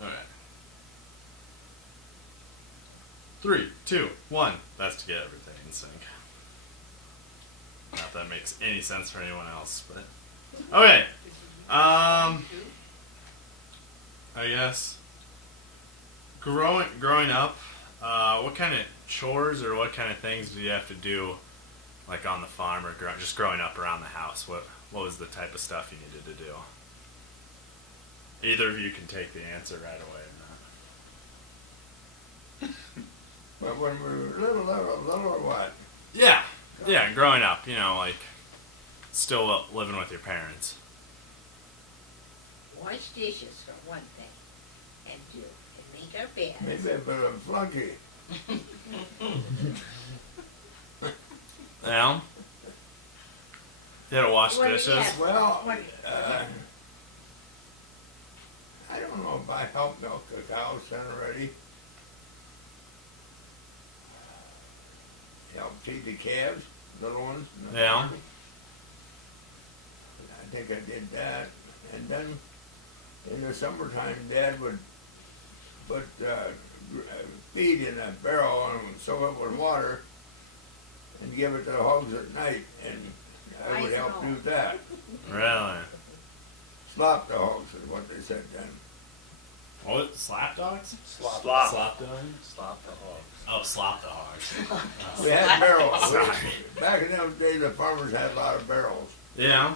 Alright. 3, 2, 1. That's to get everything in sync. Not that makes any sense for anyone else, but okay. I guess growing up, what kind of chores or what kind of things did you have to do, like on the farm or just growing up around the house? What was the type of stuff you needed to do? Either of you can take the answer right away or not. But when we were little or what? Yeah, growing up, like still living with your parents. Wash dishes for one thing, and make our beds. Maybe a bit of flunky. Yeah. You had to wash Well, dishes. yeah. Well, What- I don't know if I helped milk the cows then already. Helped feed the calves, little ones. Yeah. I think I did that. And then in the summertime, Dad would put feed in a barrel and soak it with water and give it to the hogs at night. And I would help do that. Really? Slop the hogs is what they said then. What? Slap dogs? Slop. Slop dogs? Slop the hogs. Oh, slop the hogs. We had barrels. Sorry. Back in those days, the farmers had a lot of barrels, Yeah.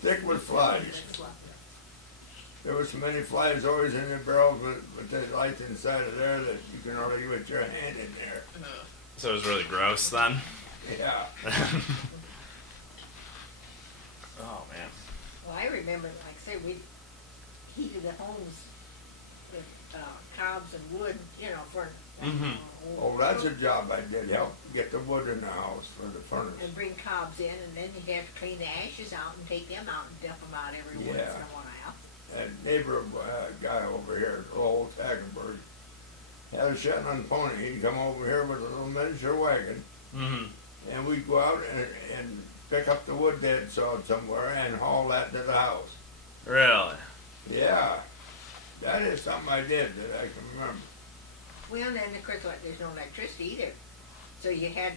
thick with flies. There were so many flies always in the barrels with the lights inside of there that you can hardly get your hand in there. So it was really gross then? Yeah. Oh, man. Well, I remember, like I say, we heated the homes with cobs and wood, for. Mhm. Oh, that's a job I did, help get the wood in the house for the furnace. And bring cobs in, and then you'd have to clean the ashes out and take them out and dump them out every once in Yeah. a while. That neighbor guy over here, old Tackenberg, had a Shetland pony. He'd come over here with a little miniature wagon, Mm-hmm. and we'd go out and pick up the wood they'd sawed somewhere and haul that to the house. Really? Yeah, that is something I did that I can remember. Well, and then of course, there's no electricity either, so you had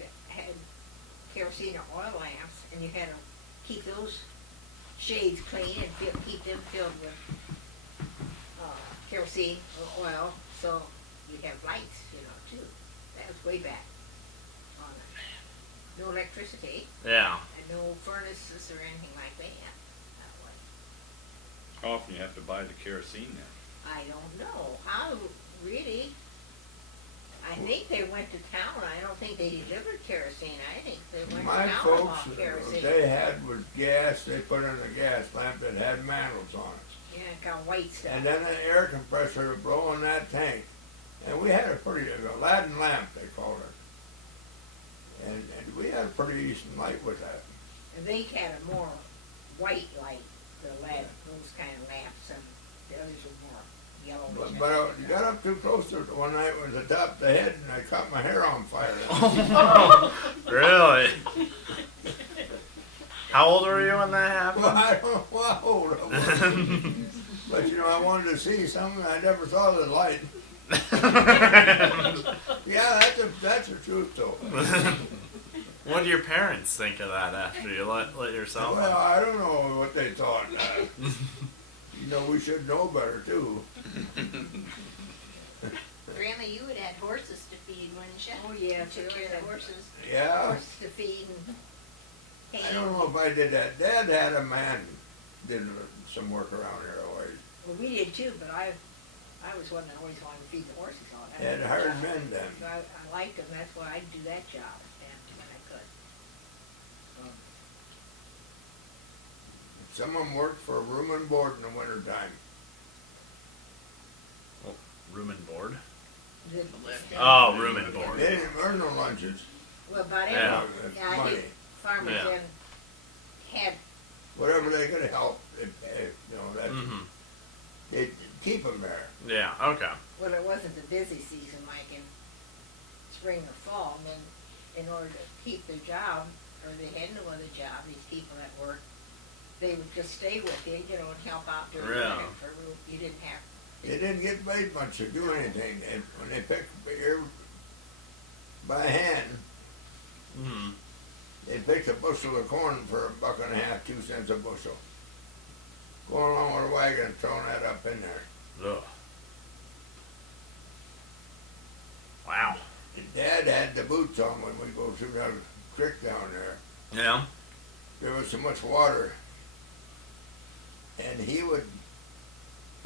kerosene or oil lamps, and you had to keep those shades clean and keep them filled with kerosene or oil, so you have lights, too. That was way back on it. No electricity Yeah. and no furnaces or anything like that. That way. How often you have to buy the kerosene now? I don't know how really. I think they went to town. I don't think they delivered kerosene. I think they went My to town folks, about kerosene. what they had was gas. They put in a gas lamp that had mantles on it. Yeah, it got white stuff. And then an air compressor to blow in that tank. And we had a pretty, Aladdin lamp, they called it. And we had a pretty decent light with that. And they had a more white light, those kind of lamps, and the others were more yellow. But you got up too close to it one night with the top of the head, and I caught my hair on fire. Really? How old were you when that Well, happened? I don't know how old I was. But I wanted to see something. I never saw the light. Yeah, that's the truth, though. What do your parents think of that after you let yourself? Well, I don't know what they thought. We should know better, too. Grandma, you would have horses to feed, wouldn't you? Oh, yeah, Took care of the horses. Yeah. Horses to feed and hay. I don't know if I did that. Dad had a man did some work around here always. Well, we did too, but I was one that always wanted to feed the horses all that. Had hired men then. So I liked them. That's why I'd do that job when I could. Some of them worked for room and board in the wintertime. Room and board? The- Oh, room and board. They didn't earn no lunches. Well, about every, Yeah. I Money. think farmers Yeah. then had, Whatever they could help, that Mm-hmm. they'd keep them there. Yeah. Okay. well, it wasn't the busy season like in spring or fall, and then in order to keep their job, or they had no other job, these people that worked, they would just stay with you, you know, and help out during the Really? winter for, you didn't have, They didn't get paid much to do anything, and when they picked here by hand, Mm-hmm. they picked a bushel of corn for $1.50, 2 cents a bushel. Going along with a wagon, throwing that up in there. Ugh. Wow. And Dad had the boots on when we go through that creek down there. Yeah. There was so much water. And he would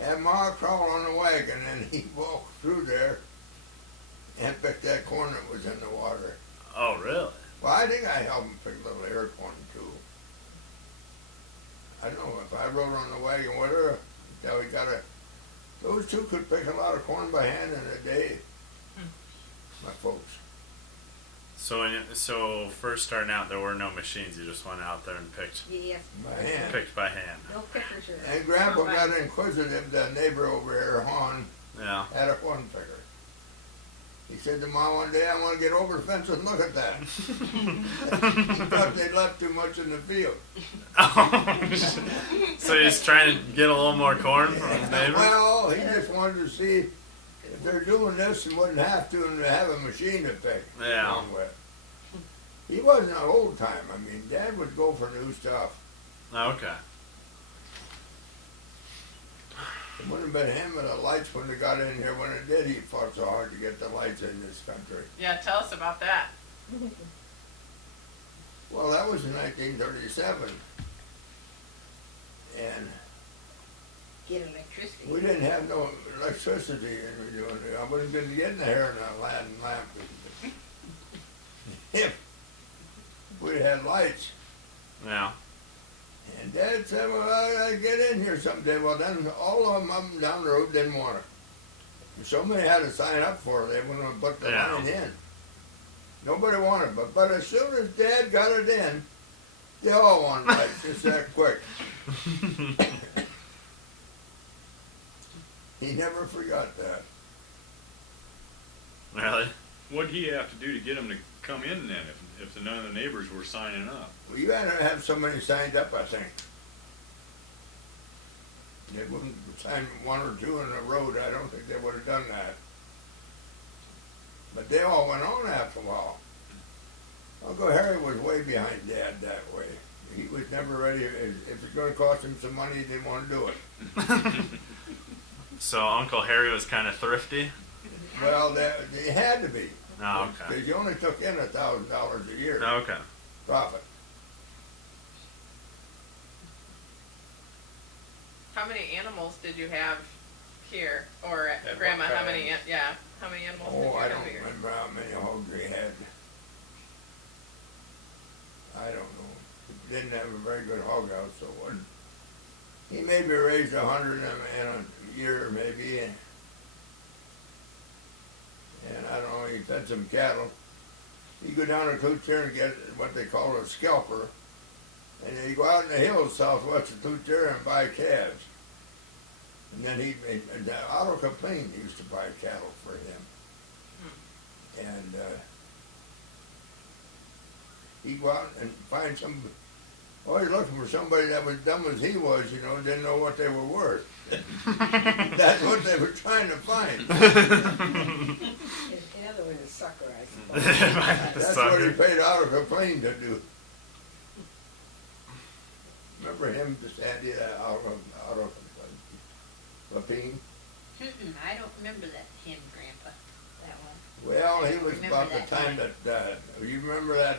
have Ma crawl on the wagon and he'd walk through there and pick that corn that was in the water. Oh, really? Well, I think I helped him pick a little air corn too. I don't know, if I rode on the wagon with her, until we got those two could pick a lot of corn by hand in a day. My folks. So first starting out, there were no machines. You just went out there and picked yes, By hand. picked by hand. no pickers or. And Grandpa got combine. inquisitive. The neighbor over here, Han, Yeah. had a corn picker. He said to Mom one day, I want to get over the fence and look at that. He thought they'd left too much in the field. So he's trying to get a little more corn from his neighbor. Well, he just wanted to see if they're doing this and wouldn't have to and have a machine to pick Yeah. along with. He wasn't an old time. I mean, Dad would go for new stuff. Okay. It wouldn't have been him and the lights when they got in here. When it did, he fought so hard to get the lights in this country. Yeah, tell us about that. Well, that was in 1937. And Get electricity. we didn't have no electricity. I wouldn't have been getting there in a Latin lamp. If we had lights. Yeah. And Dad said, well, I'd get in here someday. Well, then all of them up and down the road didn't want it. So many had to sign up for it. They wouldn't put the Yeah. line in. Nobody wanted it. But as soon as Dad got it in, they all wanted lights just that quick. He never forgot that. Really? What'd he have to do to get them to come in then, if none of the neighbors were signing up? Well, you had to have somebody signed up, I think. They wouldn't sign one or two in a road. I don't think they would have done that. But they all went on after a while. Uncle Harry was way behind Dad that way. He was never ready. If it's going to cost him some money, he didn't want to do it. So Uncle Harry was kind of thrifty. Well, they had to be. Oh, okay. Because you only took in $1,000 a year Okay. profit. How many animals did you have here, or At what Grandma? How time? many? Yeah, how many animals did Oh, you I have don't here? remember how many hogs we had. I don't know. Didn't have a very good hog house, so it wasn't. He maybe raised 100 in a year, maybe. And I don't know, he fed some cattle. He'd go down to Cloutier and get what they call a scalper. And he'd go out in the hills southwest of Cloutier and buy calves. And then Otto Kaplan used to buy cattle for him. And he'd go out and find some, always looking for somebody that was dumb as he was, didn't know what they were worth. That's what they were trying to find. In other words, a sucker, I suppose. That's what he paid Otto Kaplan to do. Remember him, the Sandy, Otto Kaplan? I don't remember that, him, Grandpa, that one. Well, I he don't was remember about the that time name. that, you remember that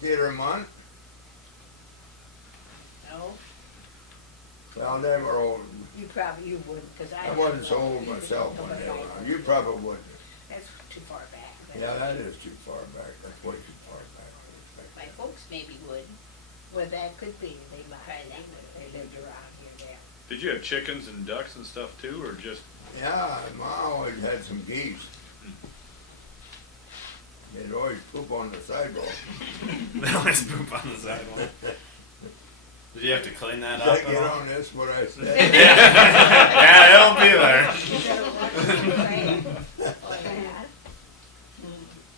Theater Mont? No, Well, they were old. You wouldn't, because I. I wasn't so old myself when they went on. You probably wouldn't. That's too far back. Yeah, that is too far back. That's way too far back. my folks maybe would. Well, that could be, they might, Try that. they lived around here, yeah. Did you have chickens and ducks and stuff too, or just? Yeah, Ma always had some geese. They'd always poop on the sidewalk. They always poop on the sidewalk. Did you have to clean that Did up I at get all? on this, what I said? Yeah, it'll be there.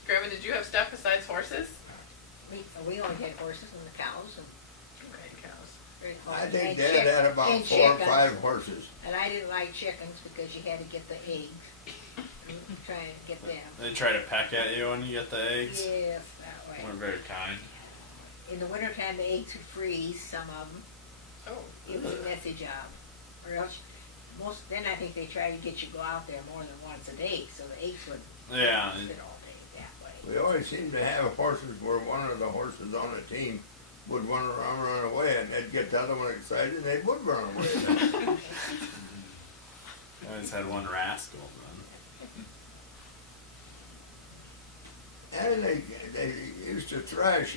Grandma, did you have stuff besides horses? We only had horses. And 4 or chickens. 5 horses. And I didn't like chickens because you had to get the eggs. And try and get them. They try to peck at you when you get the eggs. Yes, that way. We're very kind. In the wintertime, the eggs would freeze, some of them. Oh, It was a messy job. Or else, then I think they try to get you to go out there more than once a day, so the eggs would Yeah. sit all day that way. We always seemed to have horses where one of the horses on the team would run around, run away, and they'd get the other one excited, and they would run away. I always had one rascal then. And they used to thrash.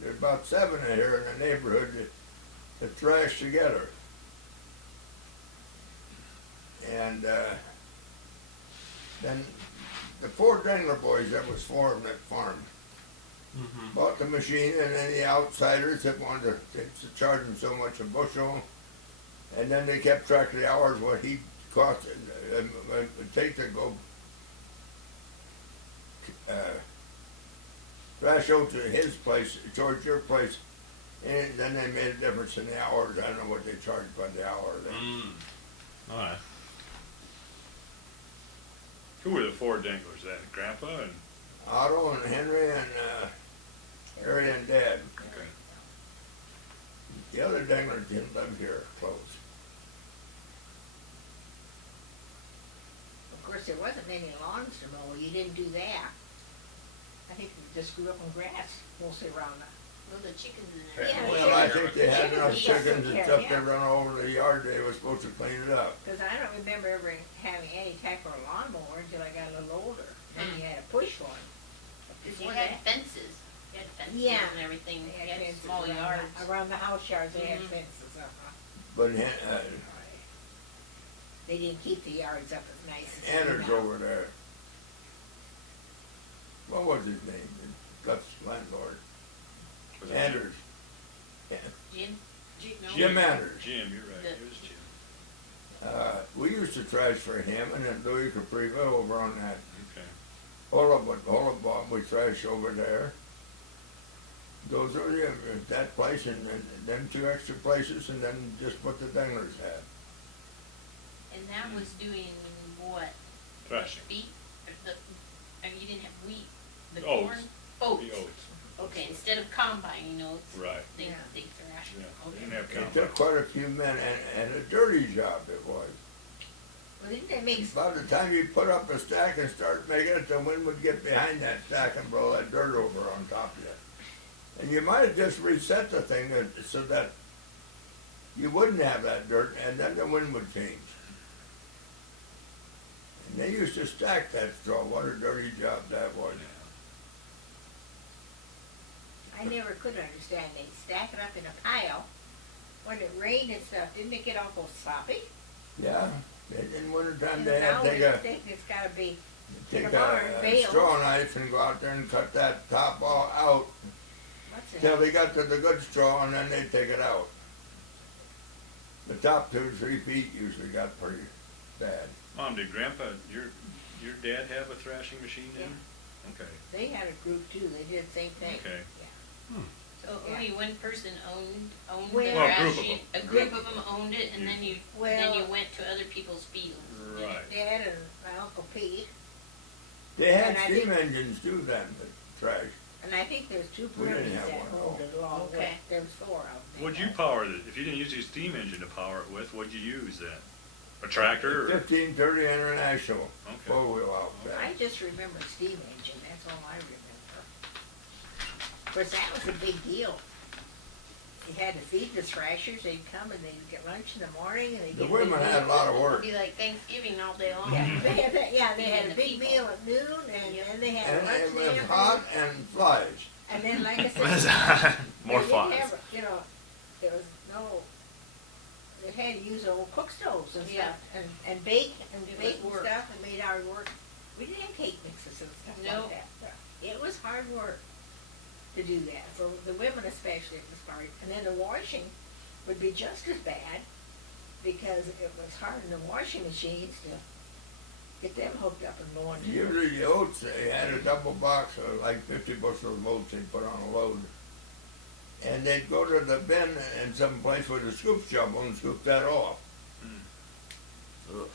There's about 7 in here in the neighborhood that thrash together. And then the 4 Dengler boys that was formed that farm Mm-hmm. bought the machine, and then the outsiders that wanted to charge them so much a bushel, and then they kept track of the hours what he cost would take to go thrash out to his place, towards your place, and then they made a difference in the hours. I don't know what they charged by the hour. Alright. Who were the 4 Danglers? That Grandpa and Otto and Henry and Harry and Dad. okay. The other Dengler didn't live here close. Of course, there wasn't many lawns to mow. You didn't do that. I think we just grew up on grass mostly around the. Well, the chickens in Yeah, there. Well, I think they had enough Chickens, chickens and yeah, stuff yeah. they run over the yard. They were supposed to clean it up. Because I don't remember ever having any type of lawnmower until I got a little older. Then you had a push one. But Cause before you had that, fences. You had fences Yeah. and everything. they You had had fences small around yards. around the house yards, they had Mhm. fences up. But They didn't keep the yards up as nice as they Anders do now. over there. What was his name? Guts landlord. Was it Anders. Jim? No. Jim Anders. Jim, you're right. The- It was Jim. We used to trash for him, and then Louis Capriva over on that Okay. Holabomb, we trash over there. Those are that place and them 2 extra places, and then just what the Denglers had. And that was doing what? Thrashing. Beet? Or you didn't have wheat. The Oats. corn? Oats. The oats. Okay, instead of combining oats, Right. they, Yeah. they thrashed. Yeah. Okay. Didn't have It combine. took quite a few men, and a dirty job it was. Well, didn't they make, By the time you put up a stack and start making it, the wind would get behind that stack and blow that dirt over on top of you. And you might have just reset the thing so that you wouldn't have that dirt, and then the wind would change. And they used to stack that straw. What a dirty job that was. I never could understand, they'd stack it up in a pile. When it rained and stuff, didn't it get awful sloppy? Yeah, in wintertime And they had now to we take think it's gotta be, a barn, bales. straw knife and go out there and cut that top all out what's it? till they got to the good straw, and then they'd take it out. The top 2 or 3 feet usually got pretty bad. Mom, did Grandpa, your dad have a thrashing machine then? Okay. They had a group too, they did the same thing. Okay. So Yeah. only one person owned the Well- Well, a group of thrashing, them. a group of them owned it, and then you Well, went to other people's fields. Right. Dad and my Uncle Pete, They had And I steam think- engines too then, the trash. and I think there's 2 We didn't Burmese have that one, owned it along with, Okay. there was 4 of them. What'd you power it? If you didn't use your steam engine to power it with, what'd you use then? A tractor or? 1530 International, Okay. 4-wheel outfit. I just remember steam engine, that's all I remember. Of course, that was a big deal. You had to feed the thrashers, they'd come and they'd get lunch in the morning and they'd The get. women had a lot of It'd work. be like Thanksgiving all day long. Yeah, they had that, yeah, they had And a the big people. meal at noon and then they had And lunch it in the was afternoon. hot and flies. And then, like I What is said, that? More they didn't flies. have, you know, there was no, they had to use old cook stoves and Yeah. stuff and bake and It bake was and work. stuff and made hard work. We didn't have cake mixes and stuff Nope. like that. It was hard work to do that, for the women especially, it was hard. And then the washing would be just as bad because it was hard in the washing machines to get them hooked up and going. Usually the oats, they had a double box of like 50 bushels of oats they put on a load. and they'd go to the bin in some place with a scoop shovel and scoop that off. Ugh.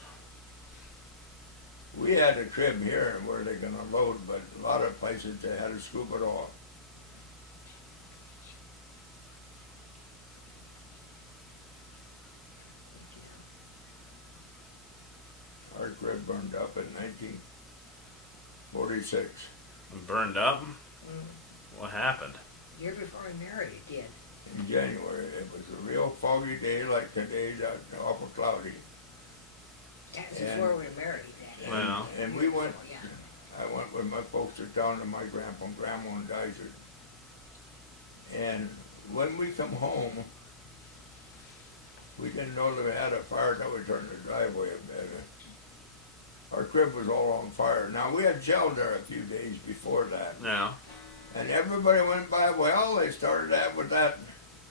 We had a crib here where they're gonna load, but a lot of places they had to scoop it off. Our crib burned up in 1946. Burned up? What happened? Year before I married, it did. In January. It was a real foggy day like today, awful cloudy. That's And- before we married. That. Well. And we went, Yeah. I went with my folks down to my grandpa and grandma in Geyser. And when we come home, we didn't know that we had a fire till we turned the driveway a bit. Our crib was all on fire. Now, we had shelter a few days before that. No. And everybody went by, well, they started that with that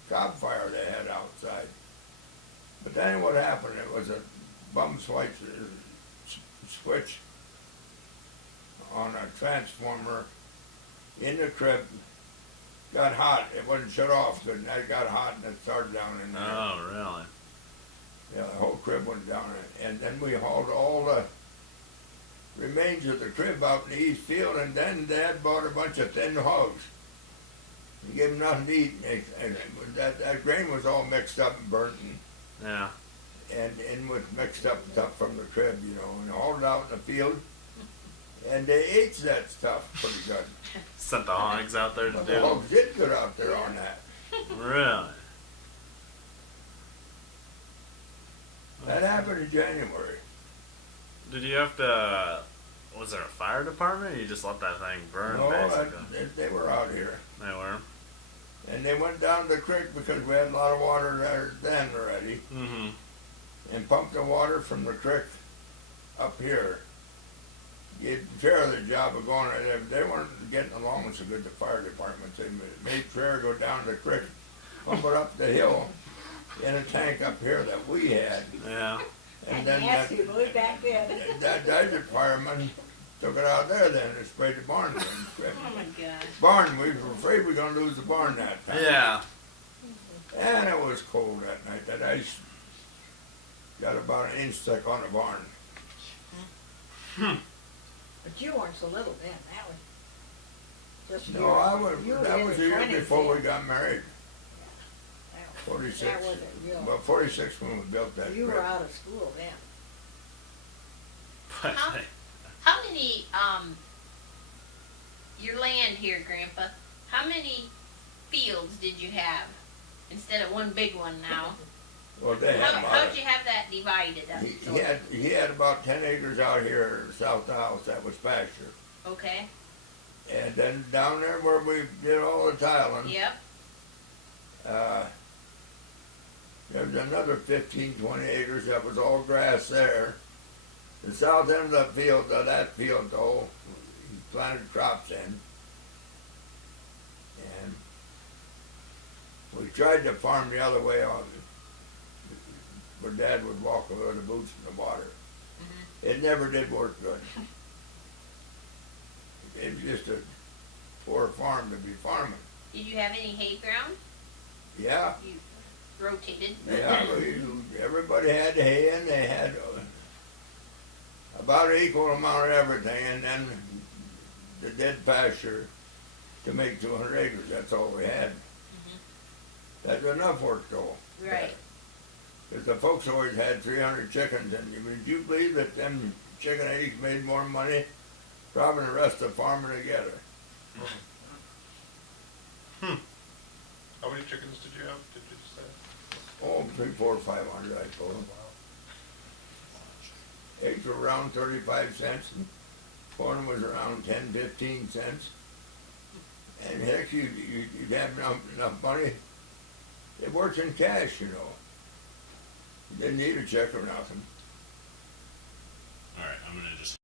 cob fire they had outside. But then what happened, it was a bum switch on a transformer in the crib. Got hot, it wasn't shut off, but it got hot and it started down in there. Oh, really? Yeah, the whole crib went down, and then we hauled all the remains of the crib out in the east field, and then Dad bought a bunch of thin hogs. He gave them nothing to eat, and that grain was all mixed up and burnt, Yeah. and in with mixed up stuff from the crib, you know, and hauled it out in the field, and they ate that stuff pretty good. Sent the hogs out there to But the do. hogs did good out there on that. Really? That happened in January. Did you have to? Was there a fire department? Or you just let that thing burn, No, basically. they were out here. They were. And they went down the creek because we had a lot of water there then already, Mm-hmm. and pumped the water from the creek up here. Gave Fair the job of going, they weren't getting along so good, the fire department. They made Fair go down the creek, pump it up the hill in a tank up here that we had. Yeah. And That then nasty boy back then. that desert fireman took it out there then and sprayed the barn. Oh my God. Barn, we were afraid we were going to lose the barn that time. Yeah. And it was cold that night. That ice got about an inch thick on the barn. But you weren't so little then. That was just No, I was. you were That in was the the year 20s before we then. got married. That 46. That wasn't real. Well, 46 when we built that. You were crib. out of school then. But How many, your land here, Grandpa, how many fields did you have instead of one big one now? Well, they had about. How'd you have that divided up? He had about 10 acres out here south of the house that was pasture. Okay, And then down there where we did all the tiling, yep, there was another 15, 20 acres that was all grass there. The south end of that field though, he planted crops in. And we tried to farm the other way on, where Dad would walk over the boots in the water. It never did work good. It was just a poor farm to be farming. did you have any hay ground? Yeah, You rotated? yeah, everybody had hay and they had about an equal amount of everything, and then the dead pasture to make 200 acres. That's all we had. That's enough work though. Right, Because the folks always had 300 chickens, and would you believe that them chicken eggs made more money robbing the rest of the farmer together? How many chickens did you have? Did you say? Oh, 300, 400, 500, I told them. Eggs were around 35 cents, and corn was around 10, 15 cents. And heck, you'd have enough money. It works in cash, you know. You didn't need a check or nothing. all right, I'm gonna just